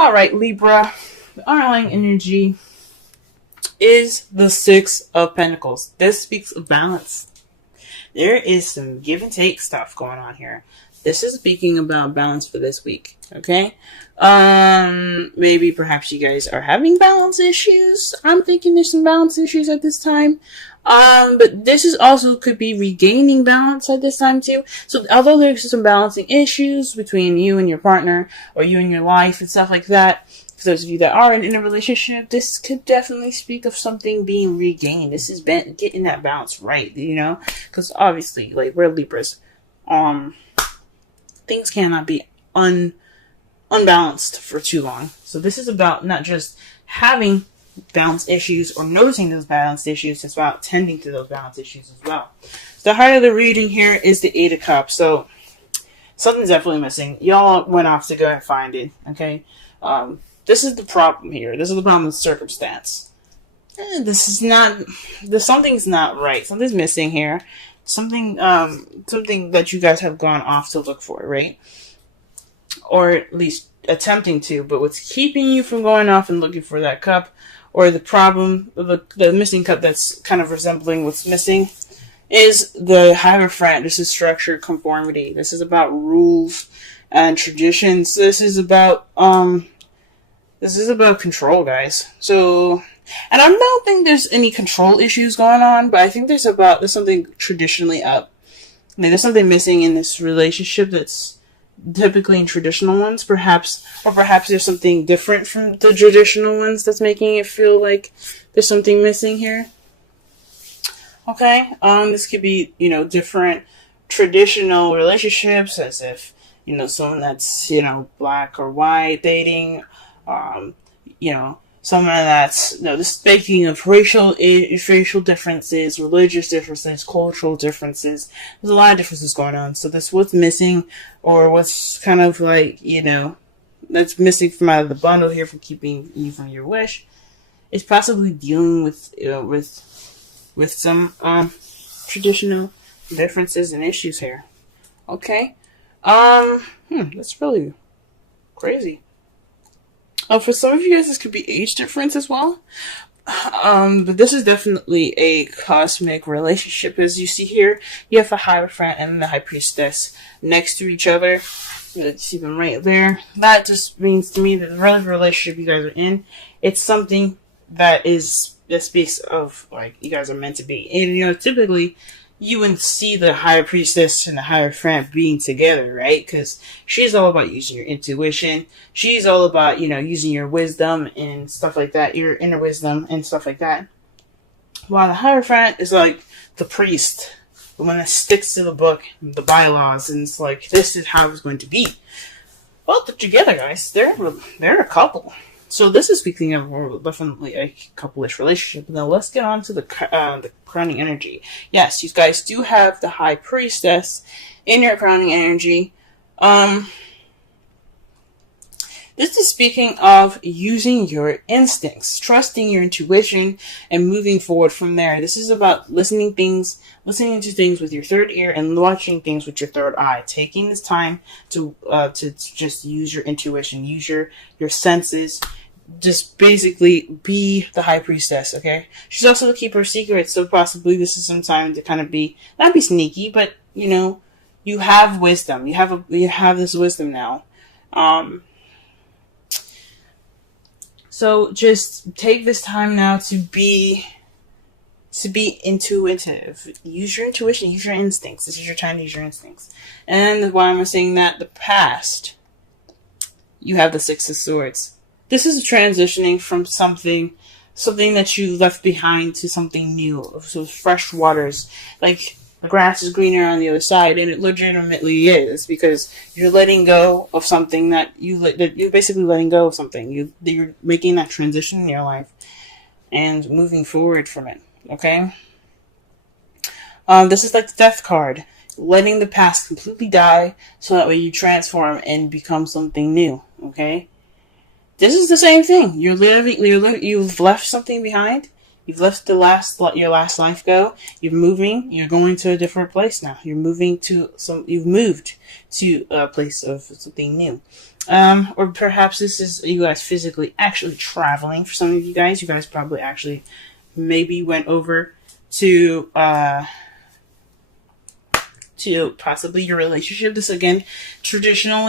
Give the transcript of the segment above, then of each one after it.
All right, Libra. The underlying energy is the Six of Pentacles. This speaks of balance. There is some give and take stuff going on here. This is speaking about balance for this week. Okay. Maybe perhaps you guys are having balance issues. I'm thinking there's some balance issues at this time. But this is also could be regaining balance at this time too. So although there's some balancing issues between you and your partner or you and your life and stuff like that, for those of you that are in a relationship, this could definitely speak of something being regained. This is getting that balance right, you know? Because obviously, like, we're Libras. Things cannot be unbalanced for too long. So this is about not just having balance issues or noticing those balance issues, it's about tending to those balance issues as well. The heart of the reading here is the Eight of Cups. So something's definitely missing. Y'all went off to go and find it, okay? This is the problem here. This is the problem with circumstance. Something's not right. Something's missing here. Something that you guys have gone off to look for, right? Or at least attempting to, but what's keeping you from going off and looking for that cup, or the problem, the missing cup that's kind of resembling what's missing, is the Hierophant. This is structured conformity. This is about rules and traditions. This is about control, guys. So, and I don't think there's any control issues going on, but I think there's something traditionally up. I mean, there's something missing in this relationship that's typically in traditional ones, perhaps there's something different from the traditional ones that's making it feel like there's something missing here. Okay, this could be, different traditional relationships, as if, someone that's, black or white dating, someone that's, this speaking of racial differences, religious differences, cultural differences. There's a lot of differences going on. So that's what's missing, or what's kind of like, that's missing from out of the bundle here, from keeping you from your wish, is possibly dealing with some, traditional differences and issues here. Okay. That's really crazy. For some of you guys, this could be age difference as well. But this is definitely a cosmic relationship. As you see here, you have the Hierophant and the High Priestess next to each other. Let's see them right there. That just means to me that the relationship you guys are in, it's something that speaks of, like, you guys are meant to be. And, typically, you would see the High Priestess and the Hierophant being together, right? Because she's all about using your intuition. She's all about, using your wisdom and stuff like that, your inner wisdom and stuff like that. While the Hierophant is like the priest, the one that sticks to the book, the bylaws, and it's like, this is how it's going to be. Well, they're together, guys. They're a couple. So this is speaking of definitely a couple-ish relationship. Now let's get on to the crowning energy. Yes, you guys do have the High Priestess in your crowning energy. This is speaking of using your instincts, trusting your intuition, and moving forward from there. This is about listening to things with your third ear and watching things with your third eye. Taking this time to just use your intuition, use your senses. Just basically be the High Priestess, okay? She's also the keeper of secrets, so possibly this is some time to kind of not be sneaky, but, you have wisdom. You have this wisdom now. So just take this time now to be intuitive. Use your intuition, use your instincts. This is your time to use your instincts. And why am I saying that? The past, you have the Six of Swords. This is transitioning from something that you left behind to something new. So fresh waters. Like, the grass is greener on the other side, and it legitimately is, because you're letting go of something that you're basically letting go of something. You're making that transition in your life and moving forward from it. Okay? This is like the Death card. Letting the past completely die, so that way you transform and become something new. Okay? This is the same thing. You've left something behind. You've left your last life go. You're moving. You're going to a different place now. You've moved to a place of something new. Or perhaps this is you guys physically actually traveling. For some of you guys probably actually maybe went over to possibly your relationship. This again, traditional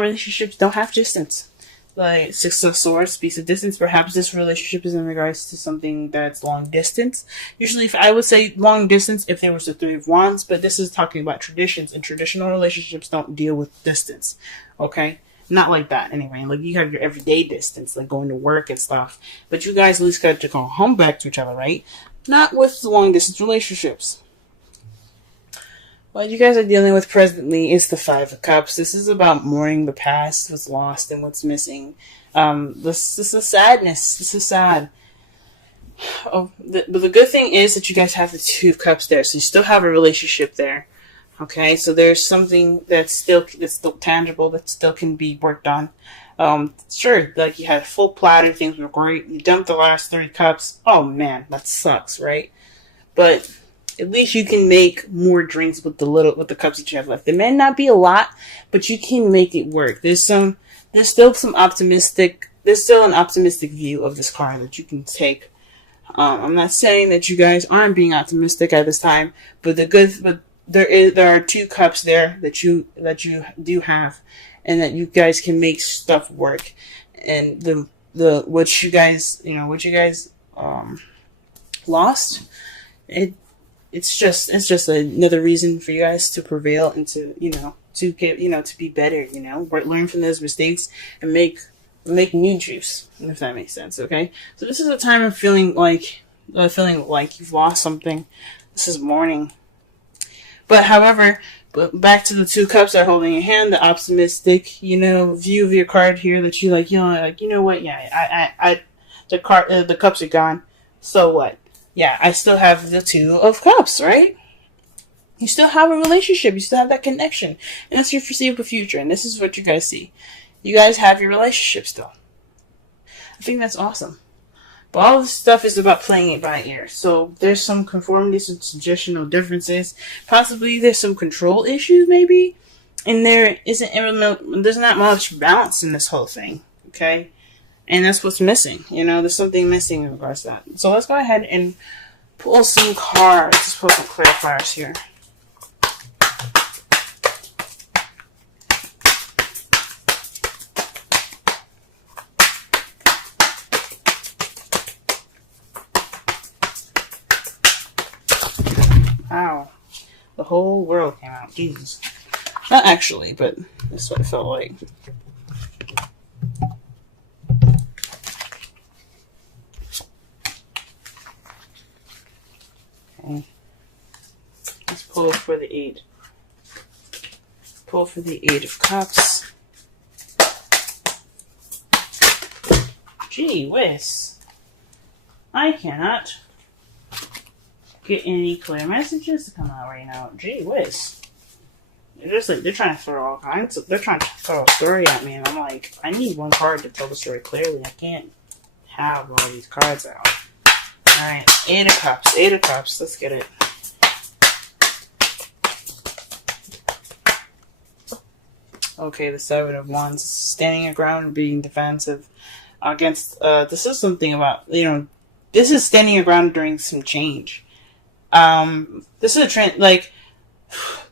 relationships don't have distance. Like Six of Swords speaks of distance. Perhaps this relationship is in regards to something that's long distance. Usually, if I would say long distance, if there was the Three of Wands, but this is talking about traditions, and traditional relationships don't deal with distance. Okay, not like that anyway. Like you have your everyday distance, like going to work and stuff. But you guys at least got to go home back to each other, right? Not with long distance relationships. What you guys are dealing with presently is the Five of Cups. This is about mourning the past, what's lost, and what's missing. This is sadness. This is sad. But the good thing is that you guys have the Two of Cups there, so you still have a relationship there. Okay, so there's something that's still tangible, that still can be worked on. Sure, like you had a full platter, things were great. You dumped the last 3 cups. Oh man, that sucks, right? But at least you can make more drinks with the cups that you have left. It may not be a lot, but you can make it work. There's still an optimistic view of this card that you can take. I'm not saying that you guys aren't being optimistic at this time, but there are 2 cups there that you do have, and that you guys can make stuff work. And what you guys lost, it's just another reason for you guys to prevail and to be better, learn from those mistakes and make new juice, if that makes sense. Okay, so this is a time of feeling like you've lost something. This is mourning. But back to the 2 cups that are holding your hand, the optimistic, view of your card here, that you what? Yeah, the cups are gone. So what? Yeah, I still have the 2 of Cups, right? You still have a relationship. You still have that connection. And that's your foreseeable future. And this is what you guys see. You guys have your relationship still. I think that's awesome. But all this stuff is about playing it by ear. So there's some conformities and suggestional differences. Possibly there's some control issues, maybe. And there's not much balance in this whole thing. Okay? And that's what's missing. There's something missing in regards to that. So let's go ahead and pull some cards. Let's pull some clarifiers here. Wow. The whole world came out. Jesus. Not actually, but that's what it felt like. Okay. Let's pull for the 8. Pull for the 8 of Cups. Gee whiz. I cannot get any clear messages to come out right now. Gee whiz. They're trying to throw all kinds of, they're trying to throw a story at me, and I'm like, I need one card to tell the story clearly. I can't have all these cards out. Alright, 8 of Cups. 8 of Cups. Let's get it. Okay, the 7 of Wands. Standing your ground and being defensive against, this is something about, this is standing your ground during some change. This is a trend,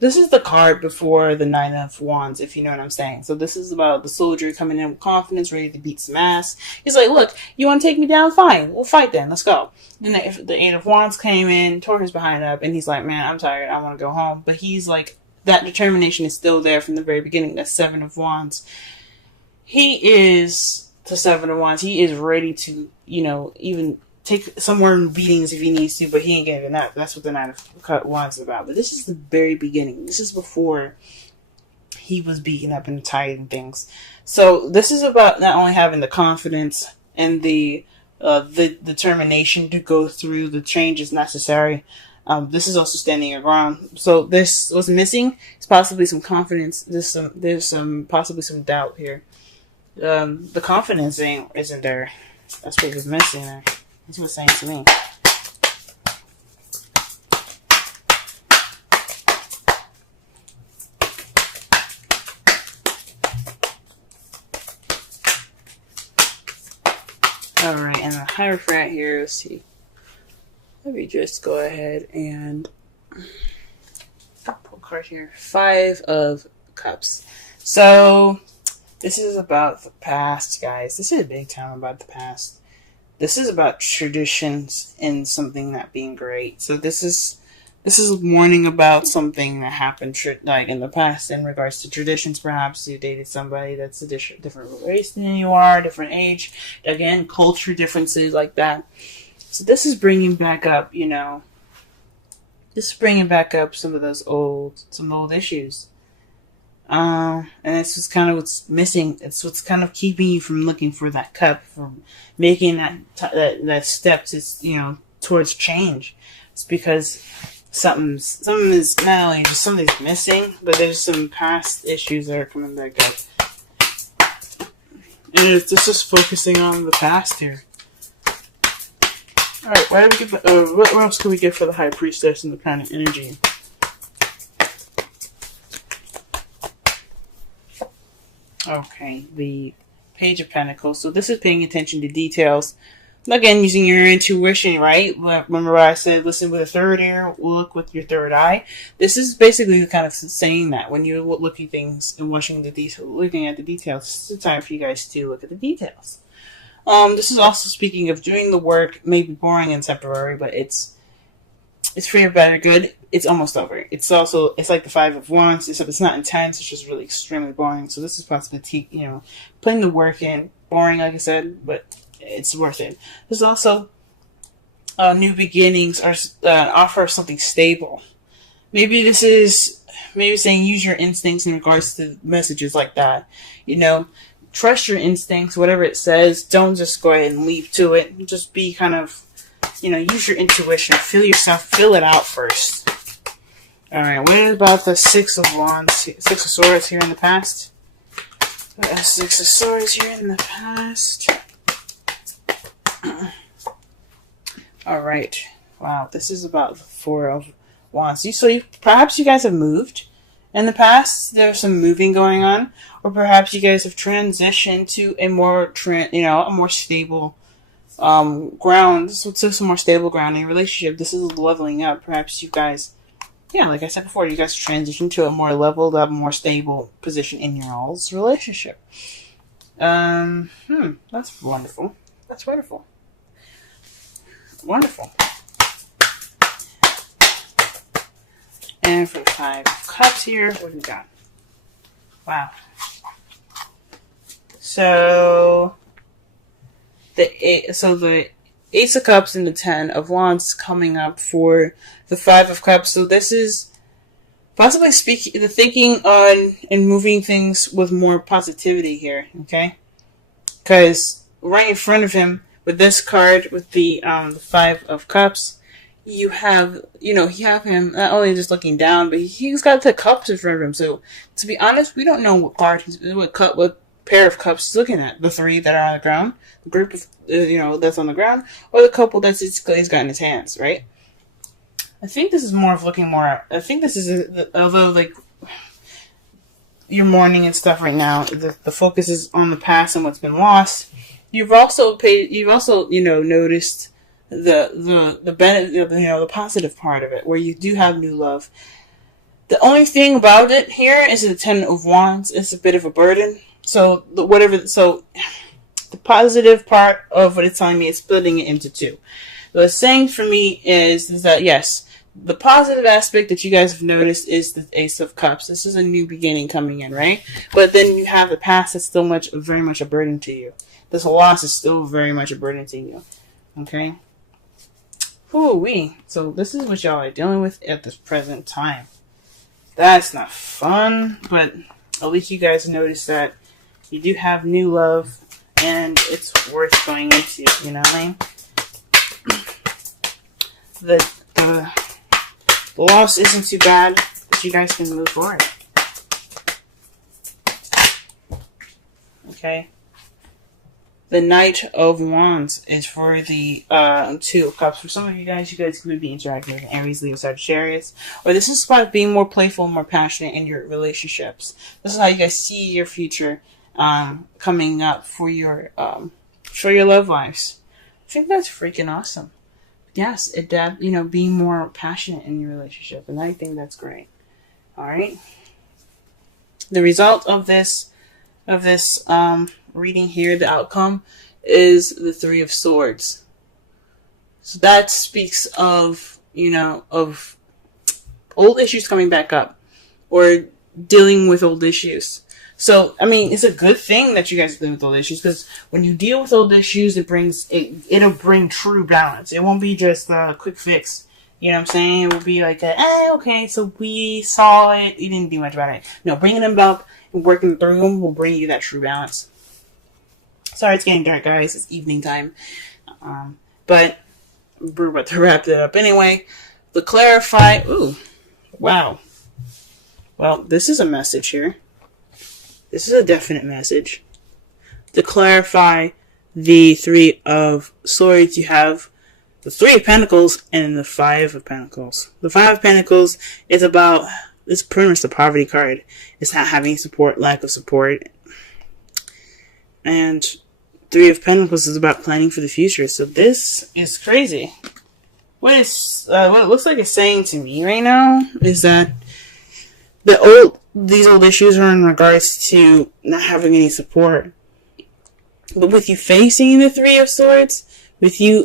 this is the card before the 9 of Wands, if you know what I'm saying. So this is about the soldier coming in with confidence, ready to beat some ass. He's like, look, you want to take me down? Fine. We'll fight then. Let's go. Then the 8 of Wands came in, tore his behind up, and he's like, man, I'm tired. I want to go home. But he's like, that determination is still there from the very beginning. That 7 of Wands. He is the 7 of Wands. He is ready to, even take some more beatings if he needs to, but he ain't getting that. That's what the 9 of Wands is about. But this is the very beginning. This is before he was beaten up and tired and things. So this is about not only having the confidence and the determination to go through the changes necessary. This is also standing your ground. So this was missing. It's possibly some confidence. There's some possibly some doubt here. The confidence isn't there. That's what was missing there. That's what it's saying to me. Alright, and the Hierophant here, let's see. Let me just go ahead and pull a card here. 5 of Cups. So, this is about the past, guys. This is big time about the past. This is about traditions and something not being great. So this is a warning about something that happened like in the past in regards to traditions. Perhaps you dated somebody that's a different race than you are, different age. Again, culture differences like that. So this is bringing back up, this is bringing back up some old issues. And it's just kind of what's missing. It's what's kind of keeping you from looking for that cup, from making that step to, towards change. It's because something is not only just something's missing, but there's some past issues that are coming back up. And it's just focusing on the past here. Alright, what else can we get for the High Priestess and the Planet Energy? Okay, the Page of Pentacles. So this is paying attention to details. Again, using your intuition, right? Remember what I said, listen with a third ear, look with your third eye. This is basically kind of saying that when you're looking things and looking at the details, this is the time for you guys to look at the details. This is also speaking of doing the work, maybe boring and temporary, but it's for your better good. It's almost over. It's like the 5 of Wands. It's not intense. It's just really extremely boring. So this is possibly, putting the work in. Boring, like I said, but it's worth it. There's also new beginnings or offer of something stable. Maybe this is saying use your instincts in regards to messages like that. Trust your instincts, whatever it says. Don't just go ahead and leap to it. Just be kind of, use your intuition. Feel it out first. Alright, what about the 6 of Wands? 6 of Swords here in the past? 6 of Swords here in the past. Alright. Wow, this is about the 4 of Wands. Perhaps you guys have moved in the past. There's some moving going on. Or perhaps you guys have transitioned to a more stable ground. This is some more stable ground in your relationship. This is leveling up. Perhaps you guys, like I said before, you guys transition to a more leveled up, more stable position in your all's relationship. That's wonderful. That's wonderful. Wonderful. And for the 5 of Cups here, what do we got? Wow. So the Ace of Cups and the 10 of Wands coming up for the 5 of Cups. So this is possibly the thinking on and moving things with more positivity here, okay? Because right in front of him with this card, with the 5 of Cups, you have him not only just looking down, but he's got the cups in front of him. So to be honest, we don't know what pair of cups he's looking at. The 3 that are on the ground, the group of that's on the ground, or the couple he's got in his hands, right? I think this is more of looking more. I think this is although like you're mourning and stuff right now, the focus is on the past and what's been lost. You've also noticed the benefit, the positive part of it, where you do have new love. The only thing about it here is the 10 of Wands. It's a bit of a burden. So the positive part of what it's telling me is splitting it into 2. What it's saying for me is that yes, the positive aspect that you guys have noticed is the Ace of Cups. This is a new beginning coming in, right? But then you have the past that's still very much a burden to you. This loss is still very much a burden to you. Okay? Ooh-wee. So this is what y'all are dealing with at this present time. That's not fun, but at least you guys notice that you do have new love, and it's worth going into, you know what I mean? The loss isn't too bad, but you guys can move forward. Okay? The Knight of Wands is for the 2 of Cups. For some of you guys could be interacting with Aries, Leo, Sagittarius. Or this is about being more playful, more passionate in your relationships. This is how you guys see your future coming up for your for your love lives. I think that's freaking awesome. Yes, being more passionate in your relationship, and I think that's great. All right. The result of this reading here, the outcome is the Three of Swords. So that speaks of of old issues coming back up, or dealing with old issues. So, I mean, it's a good thing that you guys are dealing with old issues, because when you deal with old issues, it'll bring true balance. It won't be just a quick fix. You know what I'm saying? It will be like, okay, so we saw it, you didn't do much about it. No, bringing them up and working through them will bring you that true balance. Sorry, it's getting dark, guys. It's evening time. But we're about to wrap it up anyway. To clarify, ooh, wow. Well, this is a message here. This is a definite message. To clarify the Three of Swords, you have the Three of Pentacles and the Five of Pentacles. The Five of Pentacles is it's pretty much the poverty card. It's not having support, lack of support. And Three of Pentacles is about planning for the future. So this is crazy. What it looks like it's saying to me right now is that these old issues are in regards to not having any support. But with you facing the Three of Swords, with you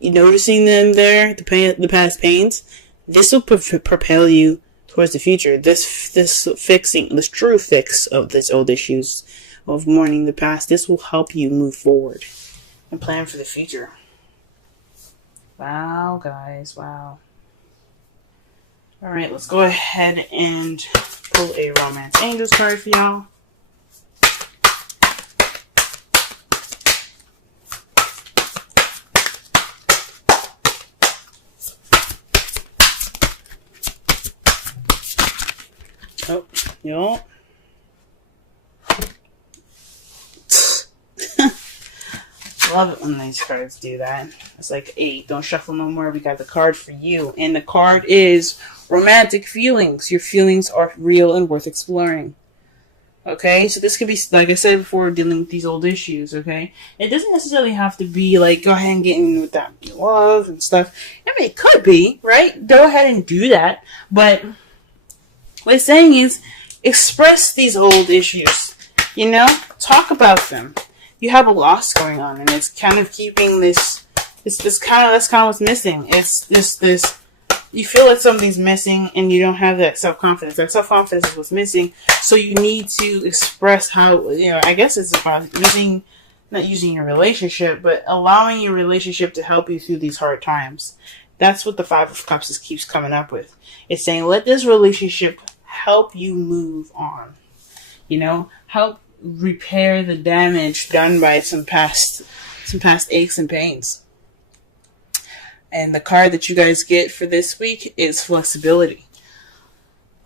noticing them there, the past pains, this will propel you towards the future. This true fix of this old issues of mourning the past, this will help you move forward and plan for the future. Wow, guys, wow. Alright, let's go ahead and pull a Romance Angels card for y'all. Oh, y'all. Love it when these cards do that. It's like, hey, don't shuffle no more. We got the card for you. And the card is romantic feelings. Your feelings are real and worth exploring. Okay? So this could be, like I said before, dealing with these old issues, okay? It doesn't necessarily have to be like, go ahead and get in with that love and stuff. I mean, it could be, right? Go ahead and do that. But what it's saying is, express these old issues. Talk about them. You have a loss going on, and it's kind of keeping this. That's kind of what's missing. It's this. You feel like something's missing, and you don't have that self-confidence. That self-confidence is what's missing. So you need to express how. I guess it's about not using your relationship, but allowing your relationship to help you through these hard times. That's what the Five of Cups keeps coming up with. It's saying, let this relationship help you move on. Help repair the damage done by some past aches and pains. And the card that you guys get for this week is flexibility.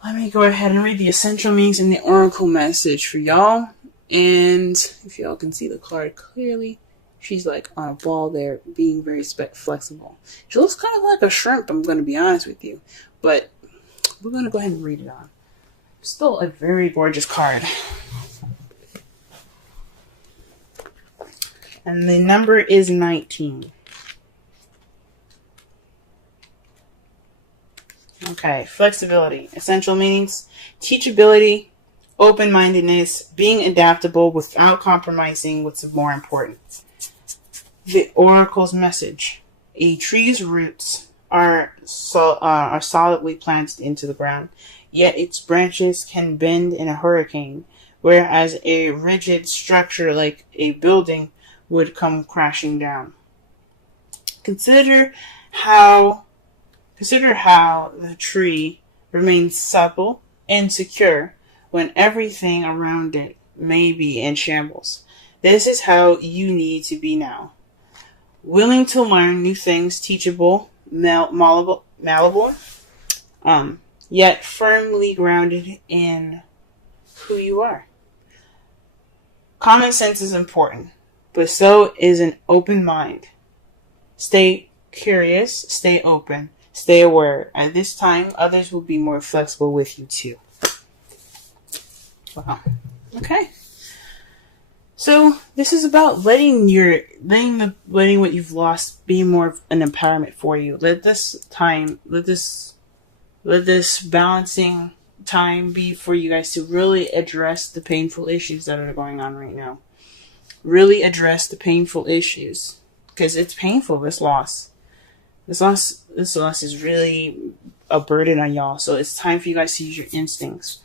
Let me go ahead and read the essential meanings and the oracle message for y'all. And if y'all can see the card clearly, she's like on a ball there, being very flexible. She looks kind of like a shrimp, I'm going to be honest with you. But we're going to go ahead and read it on. Still a very gorgeous card. And the number is 19. Okay, flexibility. Essential meanings: teachability, open-mindedness, being adaptable without compromising what's more important. The oracle's message: a tree's roots are solidly planted into the ground, yet its branches can bend in a hurricane, whereas a rigid structure like a building would come crashing down. Consider how the tree remains supple and secure when everything around it may be in shambles. This is how you need to be now. Willing to learn new things, teachable, malleable, yet firmly grounded in who you are. Common sense is important, but so is an open mind. Stay curious, stay open, stay aware. At this time, others will be more flexible with you too. Wow. Okay. So this is about letting what you've lost be more of an empowerment for you. Let this balancing time be for you guys to really address the painful issues that are going on right now. Really address the painful issues, because it's painful. This loss is really a burden on y'all. So it's time for you guys to use your instincts.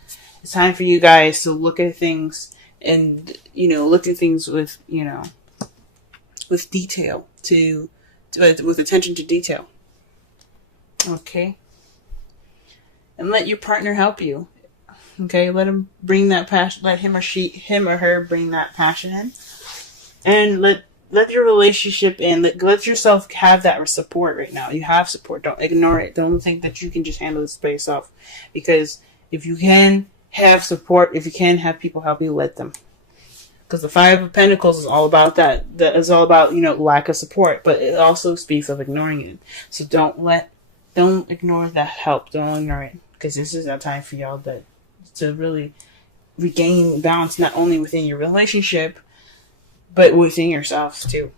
It's time for you guys to look at things and, look at things with, with detail, with attention to detail. Okay. And let your partner help you. Okay. Let him bring that passion, let him or her bring that passion in. And let your relationship in. Let yourself have that support right now. You have support. Don't ignore it. Don't think that you can just handle this by yourself. Because if you can have support, if you can have people help you, let them. Because the Five of Pentacles is all about that. That is all about, lack of support. But it also speaks of ignoring it. So don't ignore that help. Don't ignore it. Because this is a time for y'all to really regain balance, not only within your relationship, but within yourselves too.